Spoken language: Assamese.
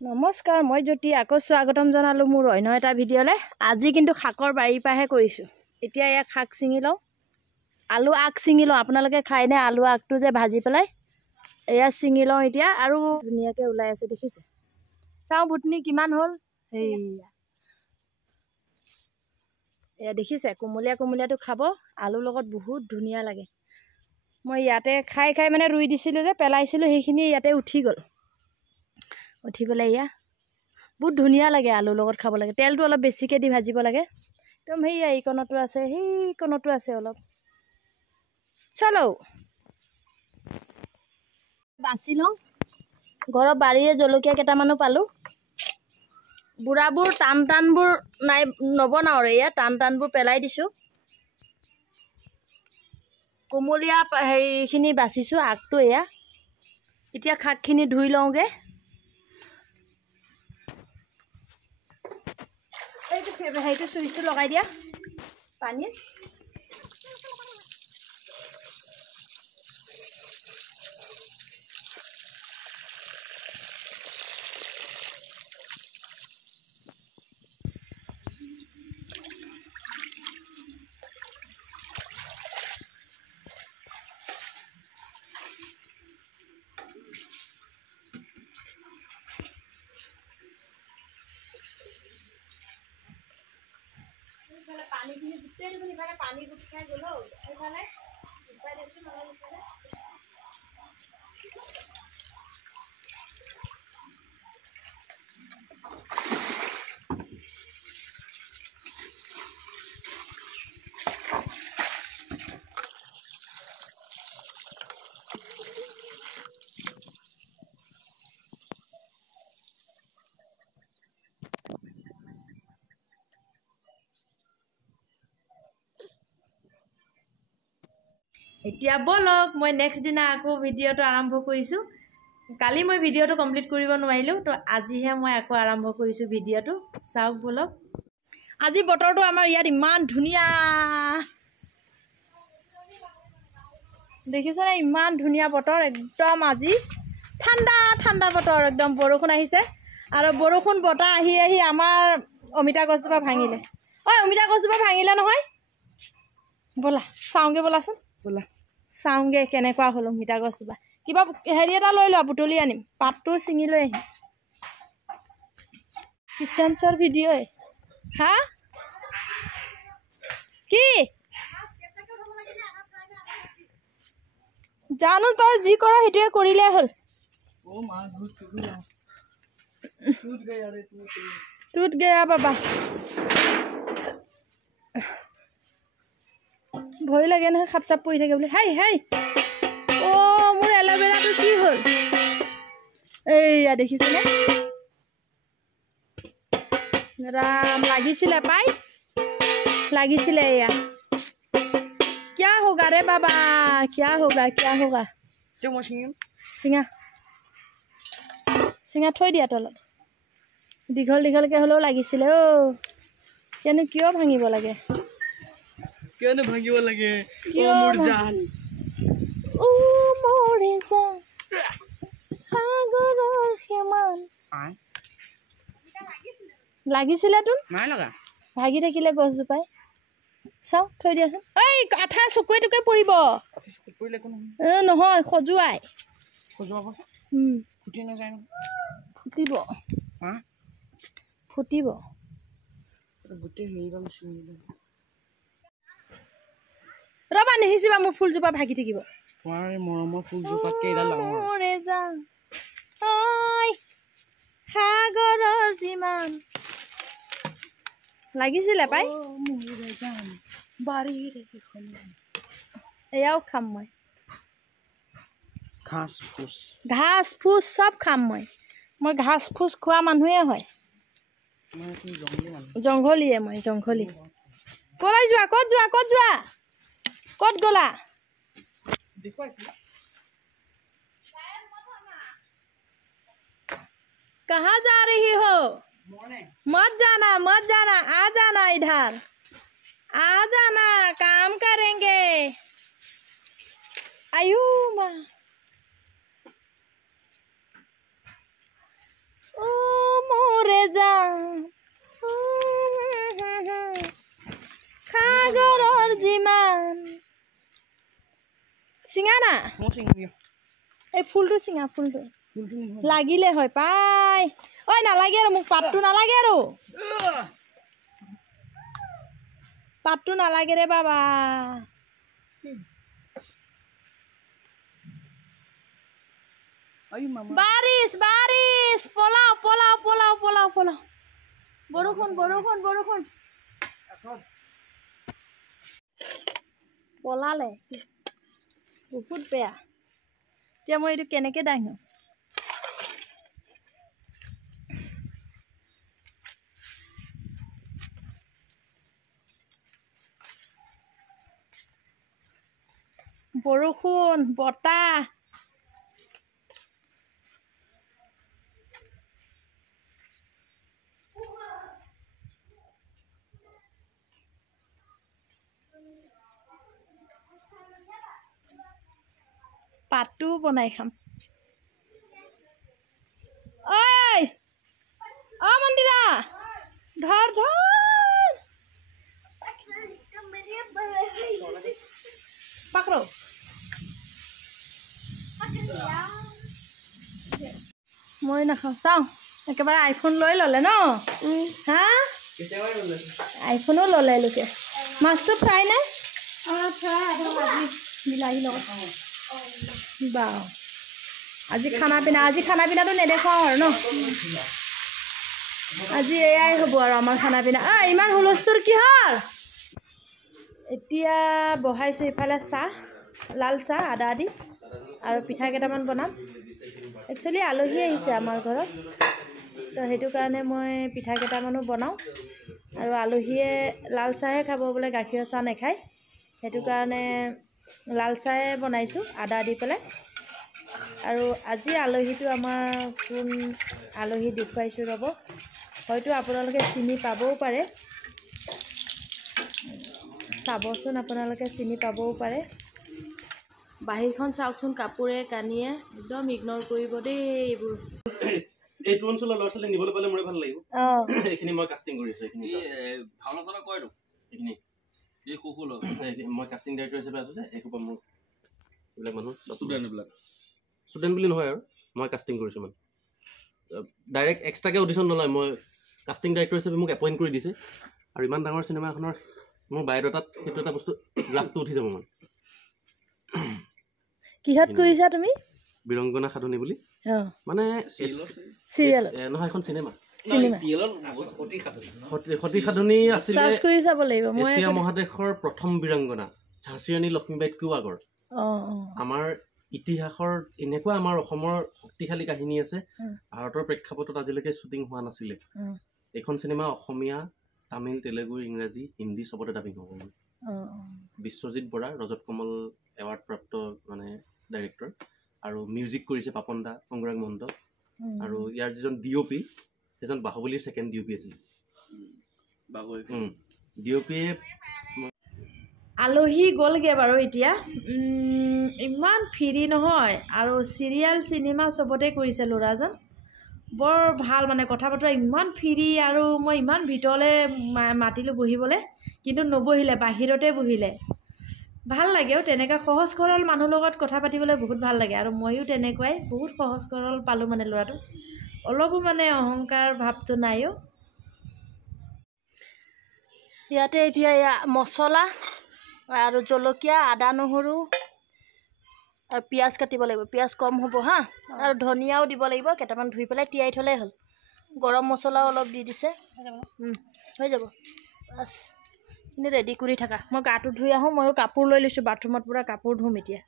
নমস্কাৰ, মই জ্যোতি আকৌ স্বাগতম জনালো মোৰ অন্য এটা ভিডিঅ'লৈ। আজি কিন্তু শাকৰ বাৰীৰ পৰাহে কৰিছোঁ। এতিয়া ইয়াক শাক ছিঙি লওঁ, আলু আগ ছিঙি লওঁ। আপোনালোকে খায়নে আলু আগটো যে ভাজি পেলাই? এয়া ছিঙি লওঁ এতিয়া। আৰু ধুনীয়াকৈ ওলাই আছে, দেখিছে? চাওঁ বুটনি কিমান হ'ল। সেয়া এয়া দেখিছে, কোমলীয়া কোমলীয়াটো খাব আলুৰ লগত বহুত ধুনীয়া লাগে। মই ইয়াতে খাই খাই মানে ৰুই দিছিলোঁ যে, পেলাইছিলোঁ, সেইখিনি ইয়াতে উঠি গ'ল। উঠি পেলাই এয়া বহুত ধুনীয়া লাগে, আলুৰ লগত খাব লাগে। তেলটো অলপ বেছিকৈ দি ভাজিব লাগে। একদম সেয়া এইকণতো আছে, সেইকণতো আছে অলপ। চলো বাচি লওঁ। ঘৰৰ বাৰীৰে জলকীয়া কেইটামানো পালোঁ। বুঢ়াবোৰ টানবোৰ নাই, নবনাওঁ আৰু এয়া টানবোৰ পেলাই দিছোঁ। কোমলীয়া হেৰিখিনি বাচিছোঁ, আগটো এয়া। এতিয়া শাকখিনি ধুই লওঁগৈ। সেইটো চুইচটো লগাই দিয়া পানীত। পানীখিনি গোটেই দেখোন ইফালে পানী গোট খাই গ'ল। সেইফালে উঠাই দিছোঁ নহ'লে ইফালে। এতিয়া বলক, মই নেক্সট দিনা আকৌ ভিডিঅ'টো আৰম্ভ কৰিছোঁ। কালি মই ভিডিঅ'টো কমপ্লিট কৰিব নোৱাৰিলোঁ, তো আজিহে মই আকৌ আৰম্ভ কৰিছোঁ ভিডিঅ'টো। চাওক বলক। আজি বতৰটো আমাৰ ইয়াত ইমান ধুনীয়া, দেখিছেনে? ইমান ধুনীয়া বতৰ, একদম আজি ঠাণ্ডা ঠাণ্ডা বতৰ। একদম বৰষুণ আহিছে, আৰু বৰষুণ বতাহ আহি আহি আমাৰ অমিতা গছজোপা ভাঙিলে। ঐ, অমিতা গছজোপা ভাঙিলে নহয়। ব'লা চাওঁগৈ, ব'লাচোন ব'লা চাওঁগৈ কেনেকুৱা হ'ল অমিতা গছজোপা। কিবা হেৰি এটা লৈ লোৱা, বুটলি আনিম, পাতটো ছিঙি লৈ আহিম। কিচেনছৰ ভিডিঅ'ই হা কি জানো, তই যি কৰ সেইটোৱে কৰিলে হ'ল। টুট গয়া বাবা, ভয় লাগে নহয়, সাপ চাপ পৰি থাকে বুলি। হেই হেই, অ' মোৰ এল'ভেৰাটো কি হ'ল? এইয়া দেখিছেনে? ৰাম, লাগিছিলে পাই, লাগিছিলে। এয়া क्या होगा रे बाबा, क्या होगा, क्या होगा? চিঙা চিঙা থৈ দিয়া তলত। দীঘল দীঘলকৈ হ'লেও লাগিছিলে। অ' কিয়নো কিয় ভাঙিব লাগে? কিয়নো ভাঙিব লাগে? কিয় মোৰ জান, অ' মোৰ জান, সাগৰৰ সমান। লাগিছিলে তোন, নাই লগা। ভাগি থাকিলে গছজোপাই। চাওঁ, থৈ দিয়াচোন। ঐ, আঠা চকুৱে টকুৱে পৰিব। নহয়, খজুৱাই। ফুটি নাযায় ন? ফুটিব, ফুটিব। গোটেই হেৰিডাল ছিঙি দিলে। ৰ'বা, নিসিঁচিবা, মোৰ ফুলজোপা ভাগি থাকিব। তোমাৰ মৰমৰ ফুলজোপাতকৈ এডাল ডাঙৰ। মোৰে জান, ঐ সাগৰৰ যিমান। লাগিছিলে পাই। এয়াও খাম মই। ঘাস ফুচ, ঘাস ফুচ চব খাম মই। মই ঘাস ফুচ খোৱা মানুহে হয়। জংঘলীয়ে মই, জংঘলী। ক'লৈ যোৱা? ক'ত যোৱা? ক'ত যোৱা? ক'ত গ'লা? कहाँ जा रही हो? मत जाना, मत जाना, आ जाना इधर, आ जाना, काम करेंगे। आयु माँ, ओ মই চিঙি এই ফুলটো চিঙা ফুলটো ফুলটো নহয় লাগিলে হয় পাই ঐ নালাগে আৰু মোক পাতটো নালাগে আৰু পাতটো নালাগে ৰে বাবা আই মামা বাৰিছ বাৰিছ পলাও পলাও পলাও পলাও পলাও বৰষুণ বৰষুণ বৰষুণ পলালে বহুত বেয়া এতিয়া মই এইটো কেনেকৈ দাঙো বৰষুণ বতাহ পাতটো বনাই খাম ঐ অ মন্দিৰা ধৰ ধৰ পাকৰো মই নাখাওঁ চাওঁ একেবাৰে আইফোন লৈ ল'লে ন হা আইফোনো ল'লে লোকে মাছটো ফ্ৰাই নাই বিলাহী লগত বা আজি খানা পিনাটো নেদেখাওঁ আৰু ন আজি এয়াই হ'ব আৰু আমাৰ খানা পিনা ইমান হুলস্থুল কিহৰ এতিয়া বহাইছোঁ ইফালে চাহ লাল চাহ আদা দি আৰু পিঠা কেইটামান বনাম একচুৱেলি আলহী আহিছে আমাৰ ঘৰত তো সেইটো কাৰণে মই পিঠা কেইটামানো বনাওঁ আৰু আলহীয়ে লাল চাহে খাব বোলে গাখীৰৰ চাহ নাখায় সেইটো কাৰণে লাল চাহে বনাইছোঁ আদা দি পেলাই আৰু আজি আলহীটো আমাৰ কোন আলহী দেখুৱাইছোঁ ৰ'ব হয়তো আপোনালোকে চিনি পাবও পাৰে চাবচোন আপোনালোকে চিনি পাবও পাৰে বাহিৰখন চাওকচোন কাপোৰে কানিয়ে একদম ইগন'ৰ কৰিব দেই এইবোৰ এইটো অঞ্চলৰ ল'ৰা ছোৱালী নিবলৈ পালে মোৰে ভাল লাগিব এইখিনি মই কাষ্টিং কৰিছোঁ এইখিনি ভাওনা চাওনা কৰেতো এইখিনি এই সৰু সৰু মই কাষ্টিং ডাইৰেক্টৰ হিচাপে আছোঁ যে এইসোপা মোৰ এইবিলাক মানুহ ষ্টুডেণ্টবিলাক ষ্টুডেণ্ট বুলি নহয় আৰু মই কাষ্টিং কৰিছোঁ মানে ডাইৰেক্ট এক্সট্ৰাকৈ অডিশ্যন নলয় মই কাষ্টিং ডাইৰেক্টৰ হিচাপে মোক এপইণ্ট কৰি দিছে আৰু ইমান ডাঙৰ চিনেমা এখনৰ মোৰ বায়'ডাটাত সেইটো এটা বস্তু গ্ৰাফটো উঠি যাব মানে কিহত কৰিছা তুমি বীৰংগনা সাধনী বুলি মানে চিৰিয়েল নহয় এখন চিনেমা সতী সাধনী আছিলে চাৰ্চ কৰি চাব লাগিব মই এছিয়া মহাদেশৰ প্ৰথম বীৰাংগনা ঝাঁচী ৰাণী লক্ষ্মীবাইতকৈও আগৰ আমাৰ ইতিহাসৰ এনেকুৱা আমাৰ অসমৰ শক্তিশালী কাহিনী আছে ভাৰতৰ প্ৰেক্ষাপটত আজিলৈকে শ্বুটিং হোৱা নাছিলে এইখন চিনেমা অসমীয়া তামিল তেলেগু ইংৰাজী হিন্দী চবতে ডাবিং হ'ব বিশ্বজিৎ বৰা ৰজত কমল এৱাৰ্ড প্ৰাপ্ত মানে ডাইৰেক্টৰ আৰু মিউজিক কৰিছে পাপন দা সংগ্ৰাম মহন্ত আৰু ইয়াৰ যিজন DOP সেইজন বাহুবলীৰ ছেকেণ্ড DOP আছিল DOPয়ে আলহী গ'লগৈ বাৰু এতিয়া ইমান ফ্ৰী নহয় আৰু চিৰিয়েল চিনেমা চবতে কৰিছে ল'ৰাজন বৰ ভাল মানে কথা বতৰা ইমান ফ্ৰী আৰু মই ইমান ভিতৰলৈ মাতিলোঁ বহিবলৈ কিন্তু নবহিলে বাহিৰতে বহিলে ভাল লাগে তেনেকৈ সহজ সৰল মানুহৰ লগত কথা পাতিবলৈ বহুত ভাল লাগে আৰু ময়ো তেনেকুৱাই বহুত সহজ সৰল পালোঁ মানে ল'ৰাটো অলপো মানে অহংকাৰ ভাৱটো নাইও ইয়াতে এতিয়া মছলা আৰু জলকীয়া আদা নহৰু আৰু পিঁয়াজ কাটিব লাগিব পিঁয়াজ কম হ'ব হা আৰু ধনিয়াও দিব লাগিব কেইটামান ধুই পেলাই তিয়াই থ'লেই হ'ল গৰম মছলাও অলপ দি দিছে হৈ যাব বাছ এনেই ৰেডি কৰি থাকা মই গাটো ধুই আহোঁ ময়ো কাপোৰ লৈ লৈছোঁ বাথৰুমত পূৰা কাপোৰ ধুম এতিয়া